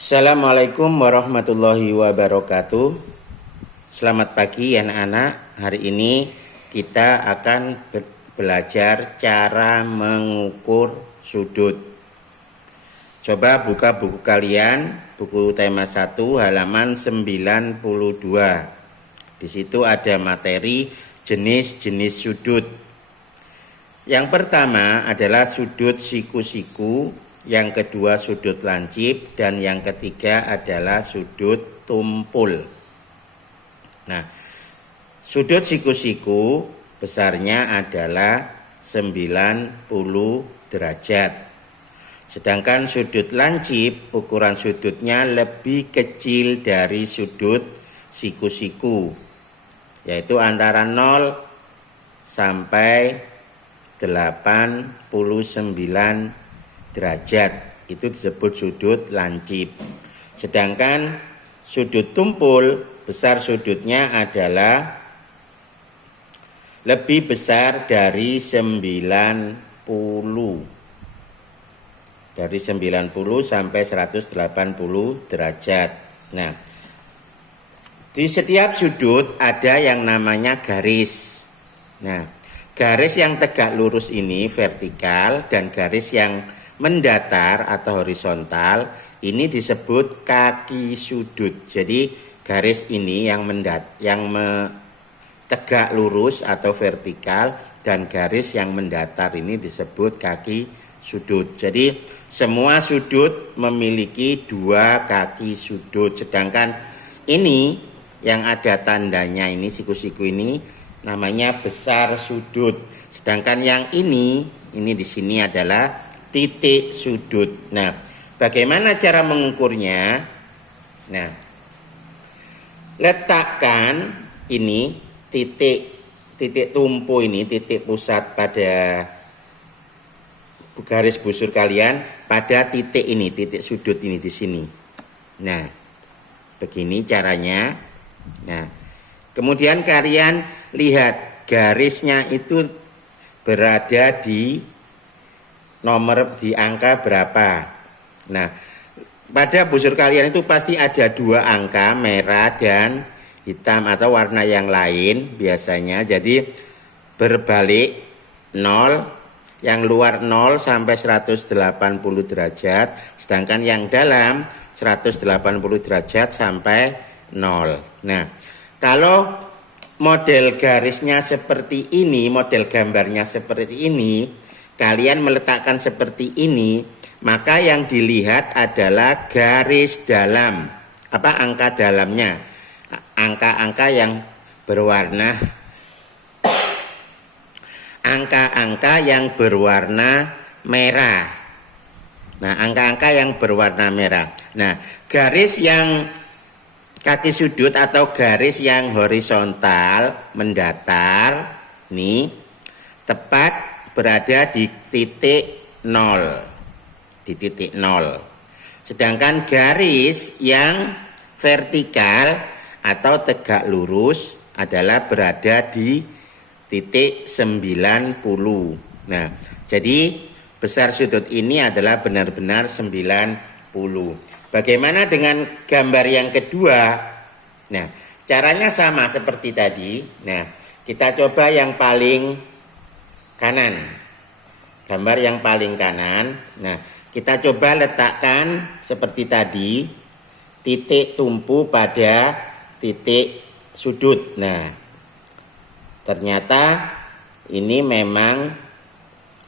Assalamualaikum warahmatullahi wabarakatuh. Selamat pagi anak-anak. Hari ini kita akan belajar cara mengukur sudut. Coba buka buku kalian, buku tema 1 halaman 92. Di situ ada materi jenis-jenis sudut. Yang pertama adalah sudut siku-siku, yang kedua sudut lancip, dan yang ketiga adalah sudut tumpul. Nah, sudut siku-siku besarnya adalah 90 derajat. Sedangkan sudut lancip ukuran sudutnya lebih kecil dari sudut siku-siku, yaitu antara 0 sampai 89 derajat. Itu disebut sudut lancip. Sedangkan sudut tumpul besar sudutnya adalah lebih besar dari 90. Dari 90 sampai 180 derajat. Nah, di setiap sudut ada yang namanya garis. Nah, garis yang tegak lurus ini vertikal, dan garis yang mendatar atau horizontal ini disebut kaki sudut. Jadi garis ini yang tegak lurus atau vertikal, dan garis yang mendatar ini disebut kaki sudut. Jadi semua sudut memiliki 2 kaki sudut. Sedangkan ini yang ada tandanya ini, siku-siku ini namanya besar sudut. Sedangkan yang ini di sini adalah titik sudut. Nah, bagaimana cara mengukurnya? Nah, letakkan ini titik tumpu ini, titik pusat pada garis busur kalian pada titik ini, titik sudut ini di sini. Nah, begini caranya. Nah, kemudian kalian lihat garisnya itu berada di angka berapa. Nah, pada busur kalian itu pasti ada 2 angka, merah dan hitam atau warna yang lain biasanya. Jadi berbalik 0, yang luar 0 sampai 180 derajat, sedangkan yang dalam 180 derajat sampai 0. Nah, kalau model garisnya seperti ini, model gambarnya seperti ini, kalian meletakkan seperti ini, maka yang dilihat adalah garis dalam. Apa angka dalamnya? Angka-angka yang berwarna merah. Nah, angka-angka yang berwarna merah. Nah, garis yang kaki sudut atau garis yang horizontal mendatar nih tepat berada di titik 0. Di titik 0. Sedangkan garis yang vertikal atau tegak lurus adalah berada di titik 90. Nah, jadi besar sudut ini adalah benar-benar 90. Bagaimana dengan gambar yang kedua? Nah, caranya sama seperti tadi. Nah, kita coba yang paling kanan. Gambar yang paling kanan. Nah, kita coba letakkan seperti tadi, titik tumpu pada titik sudut. Nah, ternyata ini memang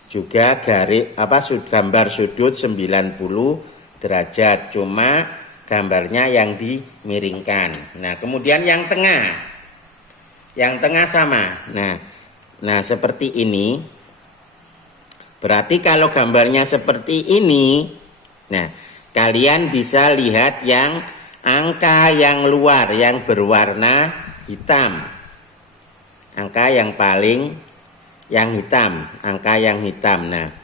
juga gambar sudut 90 derajat, cuma gambarnya yang dimiringkan. Nah, kemudian yang tengah sama. Nah, seperti ini. Berarti kalau gambarnya seperti ini, nah, kalian bisa lihat yang angka yang luar yang berwarna hitam. Angka yang hitam, angka yang hitam. Nah,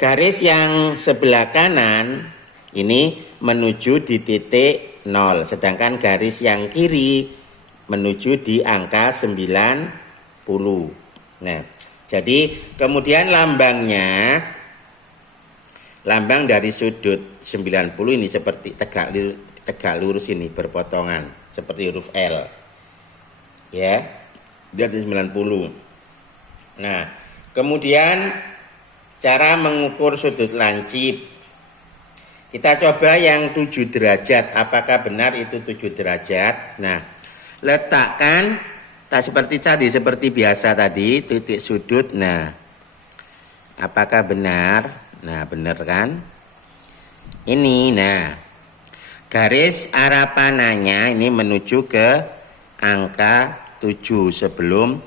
garis yang sebelah kanan ini menuju di titik 0, sedangkan garis yang kiri menuju di angka 90. Nah, jadi kemudian lambangnya lambang dari sudut 90 ini seperti tegak lurus ini berpotongan seperti huruf L. Ya, dari 90. Nah, kemudian cara mengukur sudut lancip. Kita coba yang 7 derajat. Apakah benar itu 7 derajat? Nah, letakkan seperti tadi, seperti biasa tadi, titik sudut. Nah, apakah benar? Nah, benar kan? Ini, nah, garis arah panahnya ini menuju ke angka 7 sebelum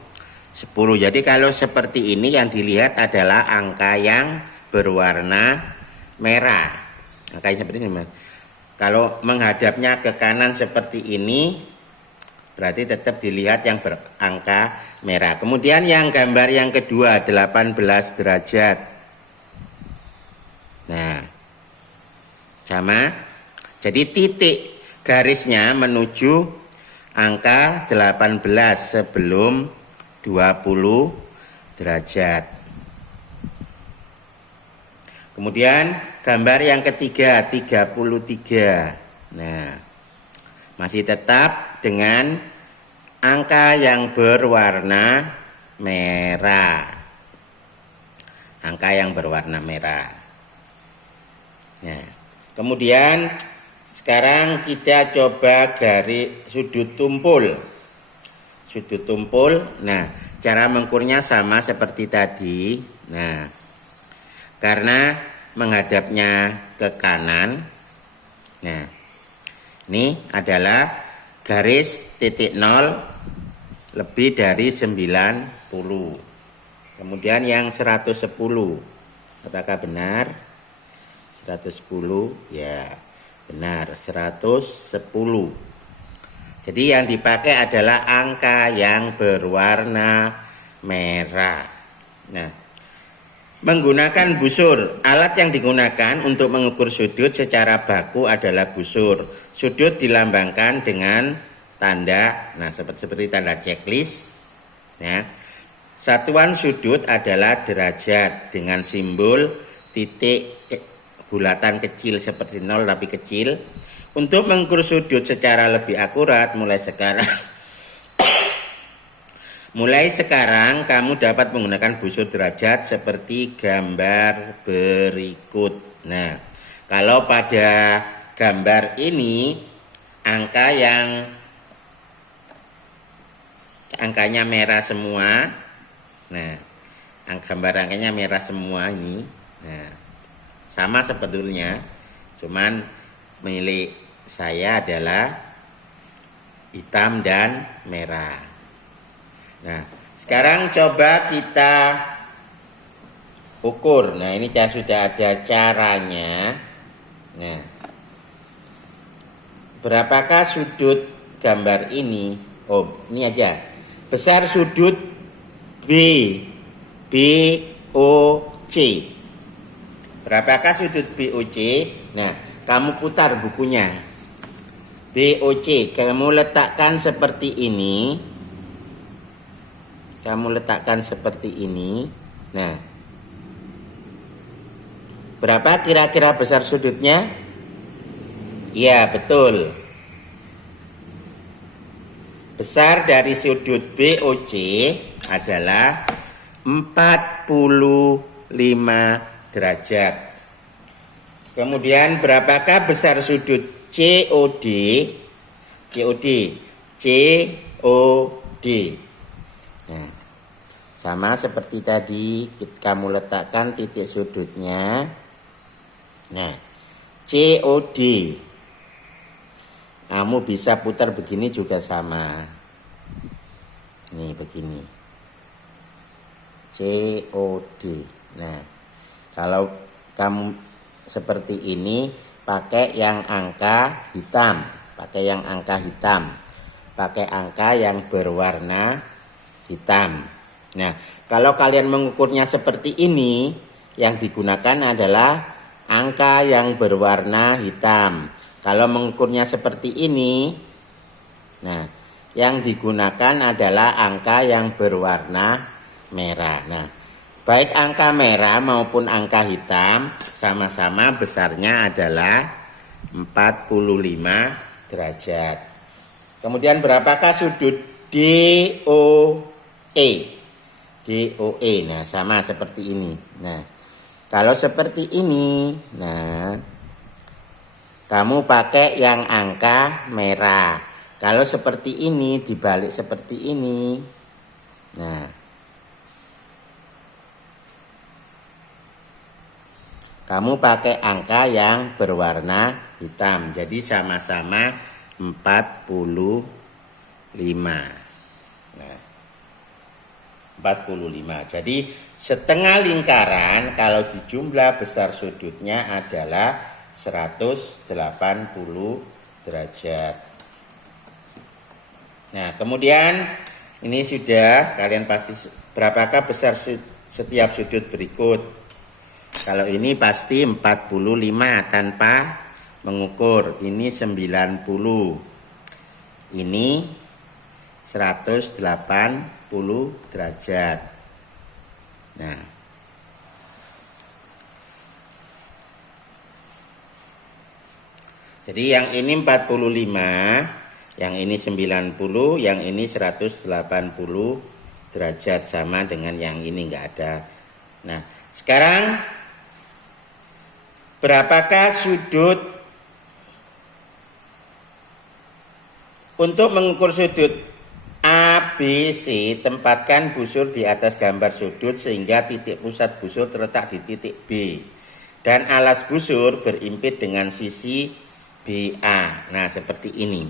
10. Jadi kalau seperti ini yang dilihat adalah angka yang berwarna merah. Angkanya seperti ini. Kalau menghadapnya ke kanan seperti ini, berarti tetap dilihat yang berangka merah. Kemudian yang gambar yang kedua 18 derajat. Nah, sama. Jadi titik garisnya menuju angka 18 sebelum 20 derajat. Kemudian gambar yang ketiga 33. Nah, masih tetap dengan angka yang berwarna merah. Angka yang berwarna merah. Nah, kemudian sekarang kita coba garis sudut tumpul. Sudut tumpul. Nah, cara mengukurnya sama seperti tadi. Nah, karena menghadapnya ke kanan. Nah, ini adalah garis titik 0 lebih dari 90. Kemudian yang 110. Apakah benar? 110, ya benar, 110. Jadi yang dipakai adalah angka yang berwarna merah. Nah, menggunakan busur. Alat yang digunakan untuk mengukur sudut secara baku adalah busur. Sudut dilambangkan dengan tanda, nah seperti tanda checklist. Nah, satuan sudut adalah derajat dengan simbol titik bulatan kecil seperti 0 tapi kecil. Untuk mengukur sudut secara lebih akurat mulai sekarang kamu dapat menggunakan busur derajat seperti gambar berikut. Nah, kalau pada gambar ini angkanya merah semua. Nah, gambar angkanya merah semua ini. Nah, sama sebetulnya, cuman milik saya adalah hitam dan merah. Nah, sekarang coba kita ukur. Nah, ini sudah ada caranya. Nah, berapakah sudut gambar ini? Oh, ini aja. Besar sudut BOC. Berapakah sudut BOC? Nah, kamu putar bukunya. BOC, kamu letakkan seperti ini. Kamu letakkan seperti ini. Nah, berapa kira-kira besar sudutnya? Iya, betul. Besar dari sudut BOC adalah 45 derajat. Kemudian berapakah besar sudut COD? Nah, sama seperti tadi, kamu letakkan titik sudutnya. Nah, COD. Kamu bisa putar begini juga sama. Nih begini. COD. Nah, kalau kamu seperti ini, pakai yang angka hitam. Pakai angka yang berwarna hitam. Nah, kalau kalian mengukurnya seperti ini, yang digunakan adalah angka yang berwarna hitam. Kalau mengukurnya seperti ini, nah, yang digunakan adalah angka yang berwarna merah. Nah, baik angka merah maupun angka hitam sama-sama besarnya adalah 45 derajat. Kemudian berapakah sudut DOE? DOE, nah sama seperti ini. Nah, kalau seperti ini, nah kamu pakai yang angka merah. Kalau seperti ini, dibalik seperti ini. Nah, kamu pakai angka yang berwarna hitam. Jadi sama-sama 45. Nah, 45. Jadi setengah lingkaran kalau dijumlah besar sudutnya adalah 180 derajat. Nah, kemudian ini sudah kalian pasti berapakah besar setiap sudut berikut. Kalau ini pasti 45 tanpa mengukur. Ini 90. Ini 180 derajat. Nah, jadi yang ini 45, yang ini 90, yang ini 180 derajat, sama dengan yang ini enggak ada. Nah, sekarang berapakah sudut? Untuk mengukur sudut ABC, tempatkan busur di atas gambar sudut sehingga titik pusat busur terletak di titik B. Dan alas busur berimpit dengan sisi BA. Nah, seperti ini.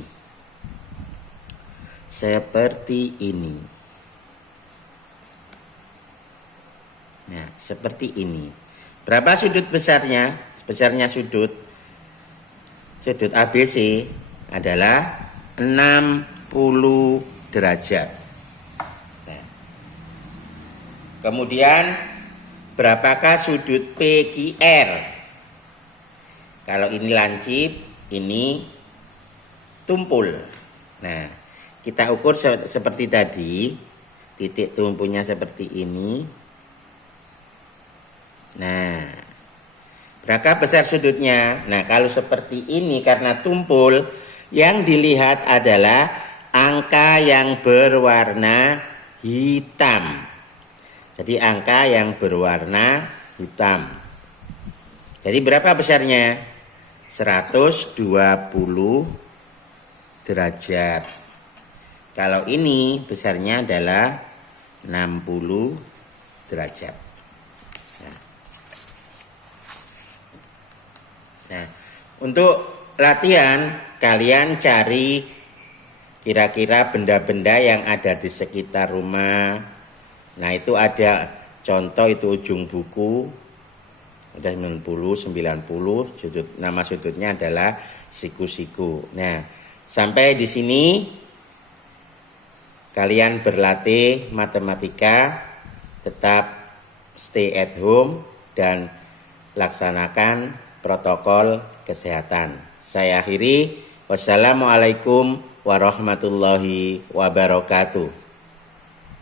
Seperti ini. Nah, seperti ini. Berapa sudut besarnya? Besarnya sudut ABC adalah 60 derajat. Nah, kemudian berapakah sudut PQR? Kalau ini lancip, ini tumpul. Nah, kita ukur seperti tadi. Titik tumpunya seperti ini. Nah, berapa besar sudutnya? Nah, kalau seperti ini karena tumpul, yang dilihat adalah angka yang berwarna hitam. Jadi angka yang berwarna hitam. Jadi berapa besarnya? 120 derajat. Kalau ini besarnya adalah 60 derajat. Nah, untuk latihan kalian cari kira-kira benda-benda yang ada di sekitar rumah. Nah, itu ada contoh, itu ujung buku. Ada 90, nama sudutnya adalah siku-siku. Nah, sampai di sini kalian berlatih matematika, tetap stay at home dan laksanakan protokol kesehatan. Saya akhiri. Wassalamualaikum warahmatullahi wabarakatuh.